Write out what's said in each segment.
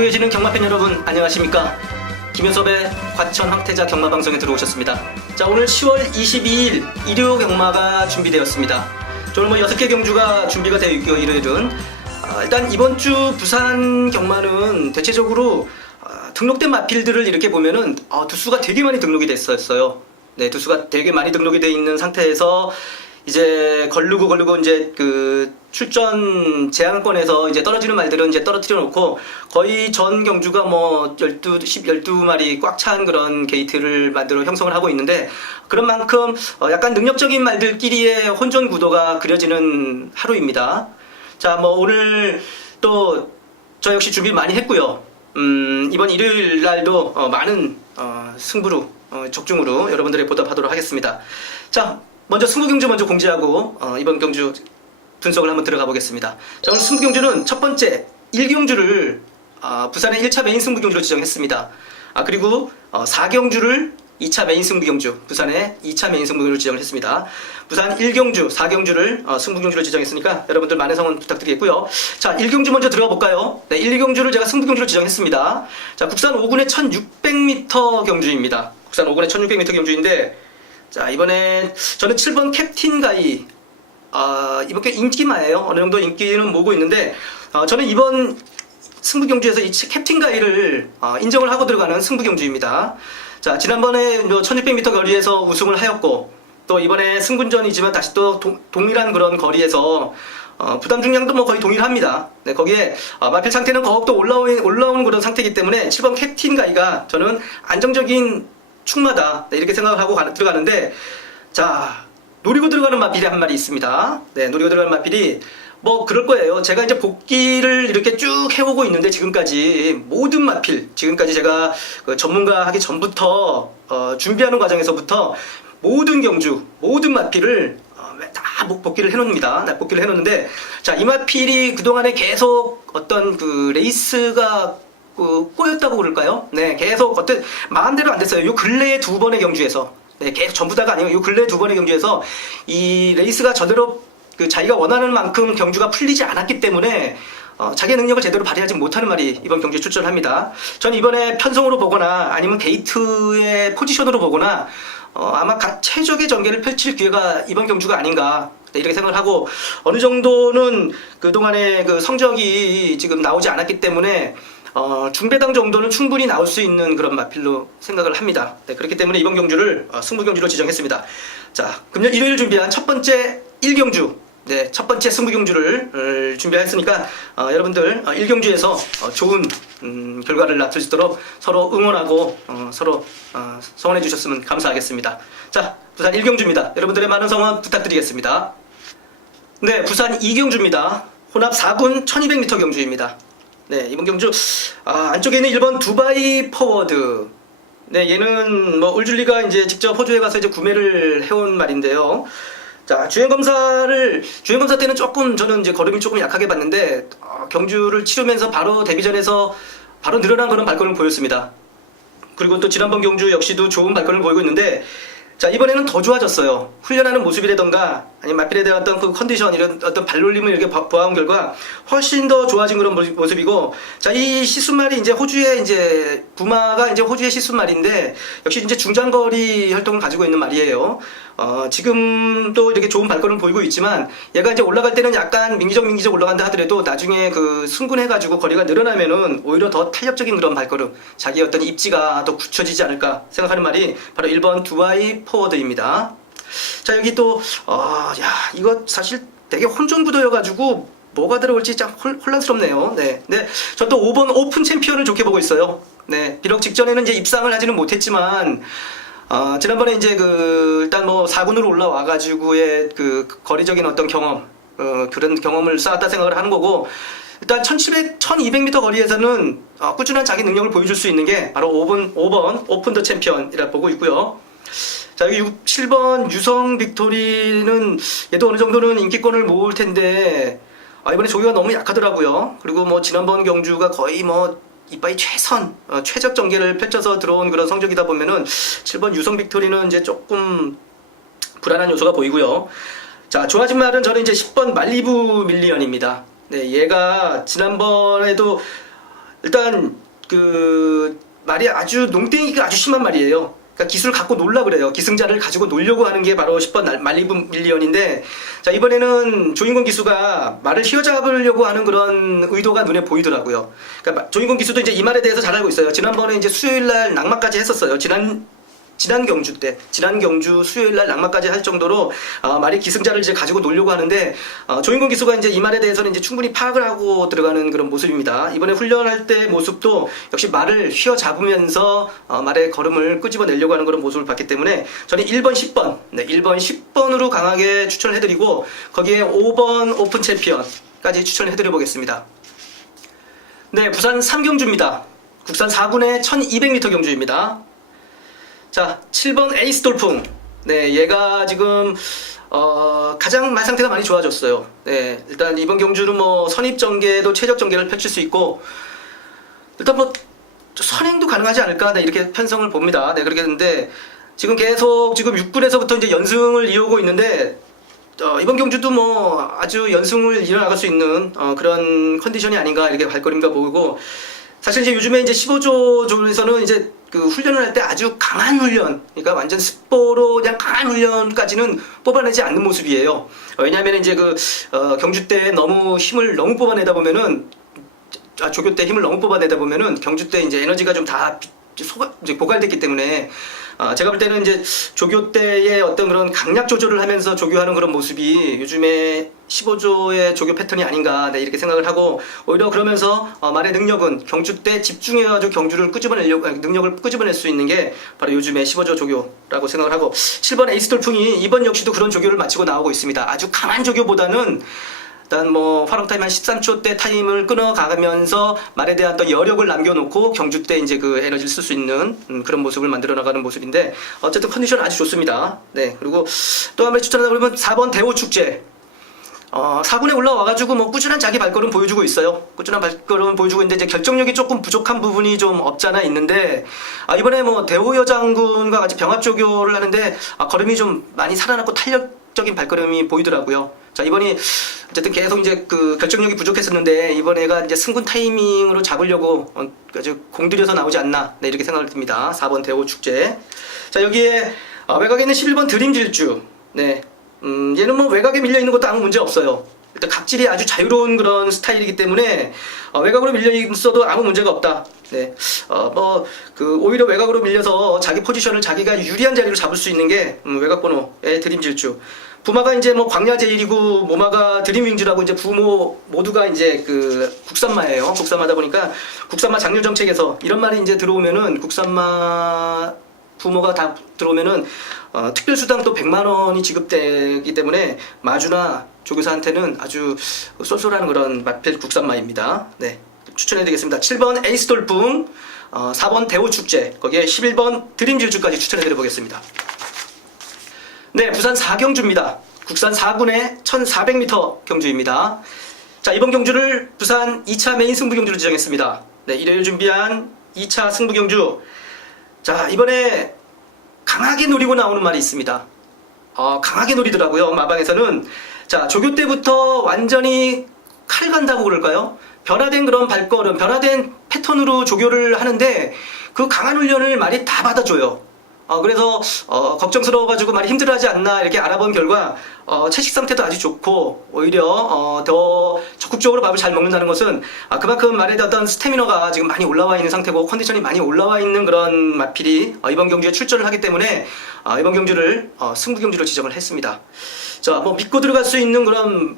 전국에 계시는 경마팬 여러분 안녕하십니까? 김효섭의 과천 황태자 경마방송에 들어오셨습니다. 자 오늘 10월 22일 일요 경마가 준비되었습니다. 자, 오늘 뭐 6개 경주가 준비가 되어 있고요 일요일은. 아, 일단 이번 주 부산 경마는 대체적으로 아, 등록된 마필들을 이렇게 보면은 아, 두수가 되게 많이 등록이 됐었어요. 네 두수가 되게 많이 등록이 돼 있는 상태에서 이제 걸르고 걸르고 이제 그 출전 제한권에서 이제 떨어지는 말들은 이제 떨어뜨려 놓고 거의 전 경주가 뭐 12, 10, 12마리 꽉 찬 그런 게이트를 만들어 형성을 하고 있는데 그런 만큼 어 약간 능력적인 말들끼리의 혼전 구도가 그려지는 하루입니다. 자, 뭐 오늘 또 저 역시 준비 많이 했고요. 음, 이번 일요일 날도 어, 많은 어, 승부로 어, 적중으로 여러분들의 보답하도록 하겠습니다. 자, 먼저 승부 경주 먼저 공지하고 어, 이번 경주 분석을 한번 들어가 보겠습니다. 자, 오늘 승부 경주는 첫 번째 1경주를 아, 부산의 1차 메인 승부 경주로 지정했습니다. 아, 그리고 어, 4경주를 2차 메인 승부 경주, 부산의 2차 메인 승부 경주로 지정을 했습니다. 부산 1경주, 4경주를 어, 승부 경주로 지정했으니까 여러분들 많은 성원 부탁드리겠고요. 자, 1경주 먼저 들어가 볼까요? 네, 1경주를 제가 승부 경주로 지정했습니다. 자, 국산 5군의 1600m 경주입니다. 국산 5군의 1600m 경주인데 자, 이번에 저는 7번 캡틴 가이 아, 이번 게 인기마예요. 어느 정도 인기는 모고 있는데 어, 저는 이번 승부 경주에서 이 캡틴 가이를 어, 인정을 하고 들어가는 승부 경주입니다. 자, 지난번에 뭐 1600m 거리에서 우승을 하였고 또 이번에 승분전이지만 다시 또 동, 동일한 그런 거리에서 어, 부담 중량도 뭐 거의 동일합니다. 네, 거기에 어, 마필 상태는 더욱더 올라온, 올라오는 그런 상태이기 때문에 7번 캡틴 가이가 저는 안정적인 충마다 네, 이렇게 생각을 하고 가- 들어가는데 자 노리고 들어가는 마필이 한 마리 있습니다. 네, 노리고 들어가는 마필이 뭐 그럴 거예요. 제가 이제 복귀를 이렇게 쭉 해오고 있는데 지금까지 모든 마필 지금까지 제가 그 전문가 하기 전부터 어, 준비하는 과정에서부터 모든 경주 모든 마필을 어, 다 복- 복귀를 해놓습니다. 네, 복귀를 해놓는데 자이 마필이 그 동안에 계속 어떤 그 레이스가 그 꼬였다고 그럴까요? 네, 계속 어떤 마음대로 안 됐어요. 요 근래의 두 번의 경주에서 네, 계속 전부 다가 아니고 요 근래 두 번의 경주에서 이 레이스가 제대로 그 자기가 원하는 만큼 경주가 풀리지 않았기 때문에 어, 자기의 능력을 제대로 발휘하지 못하는 말이 이번 경주에 출전합니다. 저는 이번에 편성으로 보거나 아니면 게이트의 포지션으로 보거나 어, 아마 각 최적의 전개를 펼칠 기회가 이번 경주가 아닌가 네, 이렇게 생각을 하고 어느 정도는 그동안의 그 성적이 지금 나오지 않았기 때문에 어, 중배당 정도는 충분히 나올 수 있는 그런 마필로 생각을 합니다. 네, 그렇기 때문에 이번 경주를 어, 승부 경주로 지정했습니다. 자, 금년 일요일 준비한 첫 번째 1경주, 네, 첫 번째 승부 경주를 어, 준비했으니까 어, 여러분들 어, 1경주에서 어, 좋은 음, 결과를 낳을 수 있도록 서로 응원하고 어, 서로 어, 성원해 주셨으면 감사하겠습니다. 자, 부산 1경주입니다. 여러분들의 많은 성원 부탁드리겠습니다. 네, 부산 2경주입니다. 혼합 4군 1200m 경주입니다. 네, 이번 경주 아, 안쪽에 있는 1번 두바이 퍼워드. 네, 얘는 뭐 울줄리가 이제 직접 호주에 가서 이제 구매를 해온 말인데요. 자, 주행 검사를 주행 검사 때는 조금 저는 이제 걸음이 조금 약하게 봤는데 어, 경주를 치르면서 바로 데뷔전에서 바로 늘어난 그런 발걸음을 보였습니다. 그리고 또 지난번 경주 역시도 좋은 발걸음을 보이고 있는데 자 이번에는 더 좋아졌어요. 훈련하는 모습이라던가 아니면 마필에 대한 어떤 그 컨디션 이런 어떤 발놀림을 이렇게 봐- 보아온 결과 훨씬 더 좋아진 그런 모습- 모습이고 자이 시순말이 이제 호주의 이제 부마가 이제 호주의 시순말인데 역시 이제 중장거리 활동을 가지고 있는 말이에요. 어, 지금도 이렇게 좋은 발걸음을 보이고 있지만 얘가 이제 올라갈 때는 약간 민기적 민기적 올라간다 하더라도 나중에 그 승군해가지고 거리가 늘어나면은 오히려 더 탄력적인 그런 발걸음 자기의 어떤 입지가 더 굳혀지지 않을까 생각하는 말이 바로 1번 두바이 포워드입니다. 자 여기 또 어, 야 이거 사실 되게 혼전구도여가지고 뭐가 들어올지 참 혼- 혼란스럽네요. 네, 네, 저 또 5번 오픈 챔피언을 좋게 보고 있어요. 네, 비록 직전에는 이제 입상을 하지는 못했지만 어, 지난번에 이제 그 일단 뭐 4군으로 올라와가지고의 그 거리적인 어떤 경험 어, 그런 경험을 쌓았다 생각을 하는 거고 일단 1700, 1200m 거리에서는 어, 꾸준한 자기 능력을 보여줄 수 있는 게 바로 5번, 5번 오픈 더 챔피언이라 보고 있고요. 자 여기 6, 7번 유성 빅토리는 얘도 어느 정도는 인기권을 모을 텐데 아, 이번에 조기가 너무 약하더라고요. 그리고 뭐 지난번 경주가 거의 뭐 이빠이 최선 어, 최적 전개를 펼쳐서 들어온 그런 성적이다 보면은 7번 유성 빅토리는 이제 조금 불안한 요소가 보이고요. 자 좋아진 말은 저는 이제 10번 말리부 밀리언입니다. 네 얘가 지난번에도 일단 그 말이 아주 농땡이가 아주 심한 말이에요. 그러니까 기술을 갖고 놀라 그래요. 기승자를 가지고 놀려고 하는 게 바로 10번 날- 말리브 밀리언인데 자 이번에는 조인권 기수가 말을 휘어잡으려고 하는 그런 의도가 눈에 보이더라고요. 그러니까 마- 조인권 기수도 이제 이 말에 대해서 잘 알고 있어요. 지난번에 이제 수요일 날 낙마까지 했었어요. 지난 지난 경주 때, 지난 경주 수요일 날 낙마까지 할 정도로 어, 말이 기승자를 이제 가지고 놀려고 하는데 어, 조인권 기수가 이제 이 말에 대해서는 이제 충분히 파악을 하고 들어가는 그런 모습입니다. 이번에 훈련할 때 모습도 역시 말을 휘어 잡으면서 어, 말의 걸음을 끄집어 내려고 하는 그런 모습을 봤기 때문에 저는 1번, 10번, 네, 1번, 10번으로 강하게 추천을 해드리고 거기에 5번 오픈 챔피언까지 추천을 해드려 보겠습니다. 네, 부산 삼경주입니다. 국산 4군의 1200m 경주입니다. 자, 7번 에이스 돌풍. 네, 얘가 지금 어, 가장 말 상태가 많이 좋아졌어요. 네, 일단 이번 경주는 뭐 선입 전개도 최적 전개를 펼칠 수 있고 일단 뭐 선행도 가능하지 않을까 네, 이렇게 편성을 봅니다. 네, 그렇게 되는데 지금 계속 지금 6군에서부터 이제 연승을 이어오고 있는데 어, 이번 경주도 뭐 아주 연승을 이어나갈 수 있는 어, 그런 컨디션이 아닌가 이렇게 발걸음가 보이고 사실 이제 요즘에 이제 15조 조에서는 이제 그 훈련을 할 때 아주 강한 훈련, 그러니까 완전 스포로 그냥 강한 훈련까지는 뽑아내지 않는 모습이에요. 어, 왜냐하면 이제 그 어, 경주 때 너무 힘을 너무 뽑아내다 보면은 아, 조교 때 힘을 너무 뽑아내다 보면은 경주 때 이제 에너지가 좀 다 이제 고갈됐기 때문에 아, 제가 볼 때는 이제 조교 때의 어떤 그런 강약 조절을 하면서 조교하는 그런 모습이 요즘에 15조의 조교 패턴이 아닌가 네, 이렇게 생각을 하고 오히려 그러면서 어, 말의 능력은 경주 때 집중해가지고 경주를 끄집어내려고 능력을 끄집어낼 수 있는 게 바로 요즘의 15조 조교라고 생각을 하고 7번 에이스 돌풍이 이번 역시도 그런 조교를 마치고 나오고 있습니다. 아주 강한 조교보다는 일단 뭐 화록 타임 한 13초 때 타임을 끊어가면서 말에 대한 또 여력을 남겨놓고 경주 때 이제 그 에너지를 쓸 수 있는 음, 그런 모습을 만들어 나가는 모습인데 어쨌든 컨디션 아주 좋습니다. 네 그리고 또 한 번 추천하다 보면 4번 대호 축제. 어, 4군에 올라와가지고 뭐 꾸준한 자기 발걸음 보여주고 있어요. 꾸준한 발걸음 보여주고 있는데 이제 결정력이 조금 부족한 부분이 좀 없잖아 있는데 아, 이번에 뭐 대호여 장군과 같이 병합 조교를 하는데 아, 걸음이 좀 많이 살아났고 탄력 적인 발걸음이 보이더라고요. 자 이번이 어쨌든 계속 이제 그 결정력이 부족했었는데 이번에가 이제 승군 타이밍으로 잡으려고 어, 아주 공들여서 나오지 않나 네, 이렇게 생각을 듭니다. 4번 대호 축제. 자 여기에 어, 외곽에 있는 11번 드림 질주. 네. 음, 얘는 뭐 외곽에 밀려 있는 것도 아무 문제 없어요. 일단 각질이 아주 자유로운 그런 스타일이기 때문에 어, 외곽으로 밀려 있어도 아무 문제가 없다. 네, 어뭐그 오히려 외곽으로 밀려서 자기 포지션을 자기가 유리한 자리로 잡을 수 있는 게 음, 외곽 번호의 드림 질주. 부마가 이제 뭐 광야 제일이고 모마가 드림 윙즈라고 이제 부모 모두가 이제 그 국산마예요. 국산마다 보니까 국산마 장려 정책에서 이런 말이 이제 들어오면은 국산마 부모가 다 들어오면은 어, 특별수당 또 100만 원이 지급되기 때문에 마주나 조교사한테는 아주 쏠쏠한 그런 맛필 국산마입니다. 네, 추천해드리겠습니다. 7번 에이스 돌풍, 어, 4번 대호 축제, 거기에 11번 드림질주까지 추천해드려보겠습니다. 네, 부산 4경주입니다. 국산 4군의 1400m 경주입니다. 자, 이번 경주를 부산 2차 메인 승부 경주로 지정했습니다. 네, 일요일 준비한 2차 승부 경주. 자, 이번에 강하게 노리고 나오는 말이 있습니다. 어, 강하게 노리더라고요. 마방에서는. 자, 조교 때부터 완전히 칼 간다고 그럴까요? 변화된 그런 발걸음, 변화된 패턴으로 조교를 하는데 그 강한 훈련을 말이 다 받아줘요. 어, 그래서 어, 걱정스러워가지고 많이 힘들어하지 않나 이렇게 알아본 결과 어, 채식 상태도 아주 좋고 오히려 어, 더 적극적으로 밥을 잘 먹는다는 것은 아, 그만큼 말에 어떤 스태미너가 지금 많이 올라와 있는 상태고 컨디션이 많이 올라와 있는 그런 마필이 어, 이번 경주에 출전을 하기 때문에 어, 이번 경주를 어, 승부 경주로 지정을 했습니다. 자, 뭐 믿고 들어갈 수 있는 그런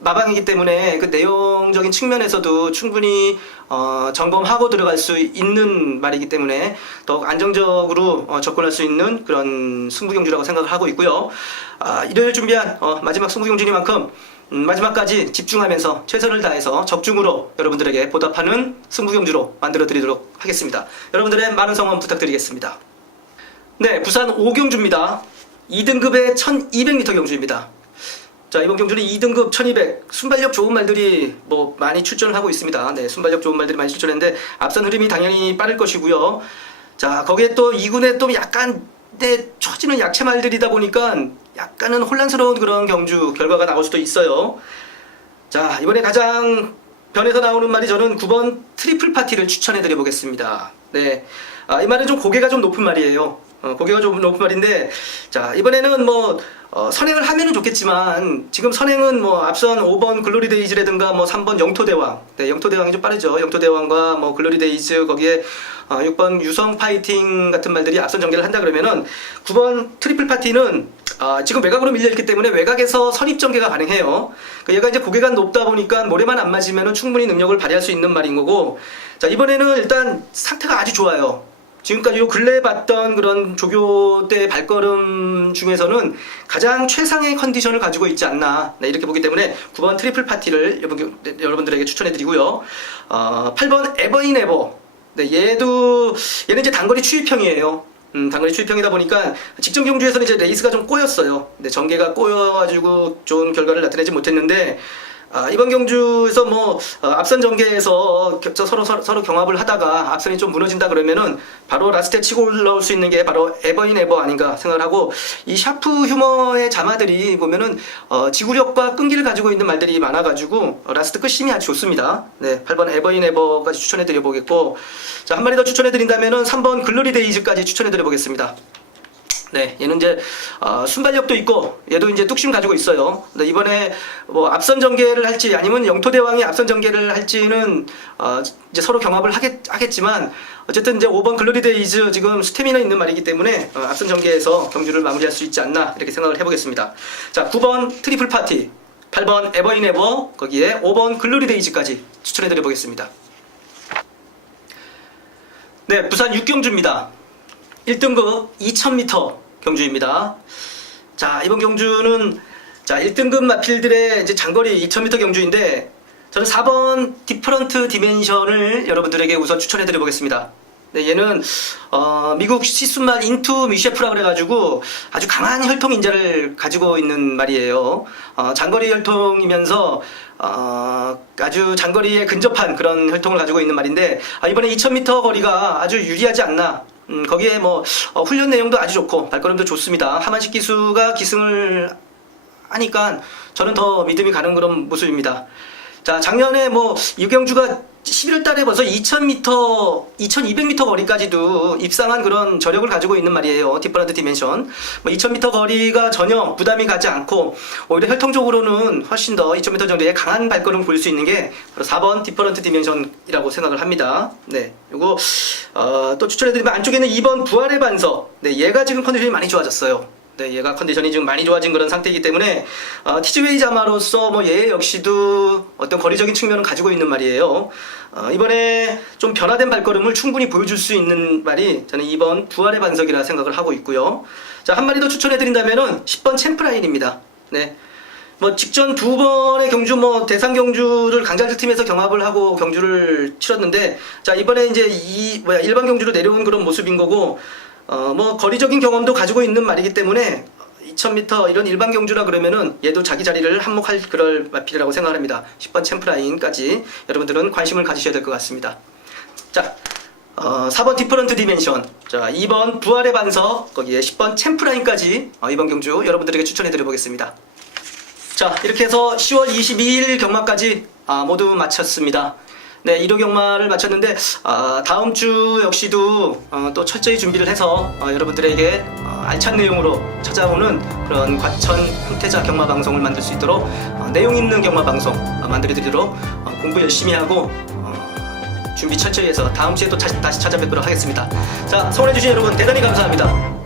마방이기 때문에 그 내용적인 측면에서도 충분히 어, 점검하고 들어갈 수 있는 말이기 때문에 더욱 안정적으로 어, 접근할 수 있는 그런 승부경주라고 생각을 하고 있고요. 아, 일요일 준비한 어, 마지막 승부경주니만큼 음, 마지막까지 집중하면서 최선을 다해서 적중으로 여러분들에게 보답하는 승부경주로 만들어 드리도록 하겠습니다. 여러분들의 많은 성원 부탁드리겠습니다. 네, 부산 5경주입니다. 2등급의 1200m 경주입니다. 자, 이번 경주는 2등급 1200 순발력 좋은 말들이 뭐 많이 출전을 하고 있습니다. 네, 순발력 좋은 말들이 많이 출전했는데 앞선 흐름이 당연히 빠를 것이고요. 자, 거기에 또 2군에 또 약간 내 처지는 약체 말들이다 보니까 약간은 혼란스러운 그런 경주 결과가 나올 수도 있어요. 자, 이번에 가장 변에서 나오는 말이 저는 9번 트리플 파티를 추천해 드려 보겠습니다. 네. 아, 이 말은 좀 고개가 좀 높은 말이에요. 어, 고개가 좀 높은 말인데, 자, 이번에는 뭐, 어, 선행을 하면은 좋겠지만, 지금 선행은 뭐, 앞선 5번 글로리 데이즈라든가 뭐, 3번 영토 대왕. 네, 영토 대왕이 좀 빠르죠. 영토 대왕과 뭐, 글로리 데이즈, 거기에, 어, 6번 유성 파이팅 같은 말들이 앞선 전개를 한다 그러면은, 9번 트리플 파티는, 아, 지금 외곽으로 밀려 있기 때문에 외곽에서 선입 전개가 가능해요. 그 얘가 이제 고개가 높다 보니까 모래만 안 맞으면 충분히 능력을 발휘할 수 있는 말인 거고, 자, 이번에는 일단 상태가 아주 좋아요. 지금까지 요 근래 봤던 그런 조교 때 발걸음 중에서는 가장 최상의 컨디션을 가지고 있지 않나 네, 이렇게 보기 때문에 9번 트리플 파티를 여러분, 여러분들에게 추천해 드리고요. 어, 8번 에버인 에버 네, 얘도 얘는 이제 단거리 추입형이에요. 음, 단거리 추입형이다 보니까 직전 경주에서는 이제 레이스가 좀 꼬였어요. 네, 전개가 꼬여가지고 좋은 결과를 나타내지 못했는데 아, 이번 경주에서 뭐 어, 앞선 전개에서 겨- 저 서로, 서로 서로 경합을 하다가 앞선이 좀 무너진다 그러면은 바로 라스트에 치고 올라올 수 있는 게 바로 에버인 에버 아닌가 생각을 하고 이 샤프 휴머의 자마들이 보면은 어, 지구력과 끈기를 가지고 있는 말들이 많아가지고 어, 라스트 끝심이 아주 좋습니다. 네, 8번 에버인 에버까지 추천해드려 보겠고 자 한 마리 더 추천해드린다면은 3번 글로리 데이즈까지 추천해드려 보겠습니다. 네, 얘는 이제 어, 순발력도 있고 얘도 이제 뚝심 가지고 있어요. 근데 이번에 뭐 앞선 전개를 할지 아니면 영토 대왕이 앞선 전개를 할지는 어, 이제 서로 경합을 하겠, 하겠지만 어쨌든 이제 5번 글로리데이즈 지금 스태미나 있는 말이기 때문에 어, 앞선 전개에서 경주를 마무리할 수 있지 않나 이렇게 생각을 해보겠습니다. 자, 9번 트리플 파티, 8번 에버인 에버 거기에 5번 글로리데이즈까지 추천해드려 보겠습니다. 네, 부산 육경주입니다. 1등급 2000m 경주입니다. 자, 이번 경주는 자, 1등급 마필들의 이제 장거리 2000m 경주인데 저는 4번 디퍼런트 디멘션을 여러분들에게 우선 추천해 드려 보겠습니다. 네, 얘는 어, 미국 시순말 인투 미셰프라 그래가지고 아주 강한 혈통 인자를 가지고 있는 말이에요. 어, 장거리 혈통이면서 어, 아주 장거리에 근접한 그런 혈통을 가지고 있는 말인데 아, 이번에 2000m 거리가 아주 유리하지 않나 음, 거기에 뭐 어, 훈련 내용도 아주 좋고 발걸음도 좋습니다. 하만식 기수가 기승을 하니까 저는 더 믿음이 가는 그런 모습입니다. 자, 작년에 뭐 유경주가 11월 달에 벌써 2000m, 2200m 거리까지도 입상한 그런 저력을 가지고 있는 말이에요. 디퍼런트 디멘션. 뭐 2000m 거리가 전혀 부담이 가지 않고 오히려 혈통적으로는 훨씬 더 2000m 정도의 강한 발걸음을 보일 수 있는 게 바로 4번 디퍼런트 디멘션이라고 생각을 합니다. 네. 요거 어, 또 추천해드리면 안쪽에는 2번 부활의 반석. 네, 얘가 지금 컨디션이 많이 좋아졌어요. 네, 얘가 컨디션이 지금 많이 좋아진 그런 상태이기 때문에 어, 티즈웨이 자마로서 뭐 얘 역시도 어떤 거리적인 측면을 가지고 있는 말이에요. 어, 이번에 좀 변화된 발걸음을 충분히 보여줄 수 있는 말이 저는 2번 부활의 반석이라 생각을 하고 있고요. 자, 한 마리 더 추천해드린다면은 10번 챔프라인입니다. 네. 뭐 직전 두 번의 경주 뭐 대상 경주를 강자들 팀에서 경합을 하고 경주를 치렀는데 자 이번에 이제 이 뭐야 일반 경주로 내려온 그런 모습인 거고 어 뭐 거리적인 경험도 가지고 있는 말이기 때문에 2000m 이런 일반 경주라 그러면은 얘도 자기 자리를 한몫할 그럴 마필이라고 생각합니다. 10번 챔프라인까지 여러분들은 관심을 가지셔야 될 것 같습니다. 자, 어, 4번 디퍼런트 디멘션, 자, 2번 부활의 반석, 거기에 10번 챔프라인까지 어, 이번 경주 여러분들에게 추천해 드려 보겠습니다. 자, 이렇게 해서 10월 22일 경마까지 아, 모두 마쳤습니다. 네, 1호 경마를 마쳤는데 아, 다음 주 역시도 어, 또 철저히 준비를 해서 어, 여러분들에게 어, 알찬 내용으로 찾아오는 그런 과천 황태자 경마 방송을 만들 수 있도록 어, 내용 있는 경마 방송 어, 만들어드리도록 어, 공부 열심히 하고 어, 준비 철저히 해서 다음 주에 또 다시, 다시 찾아뵙도록 하겠습니다. 자, 성원해주신 여러분 대단히 감사합니다.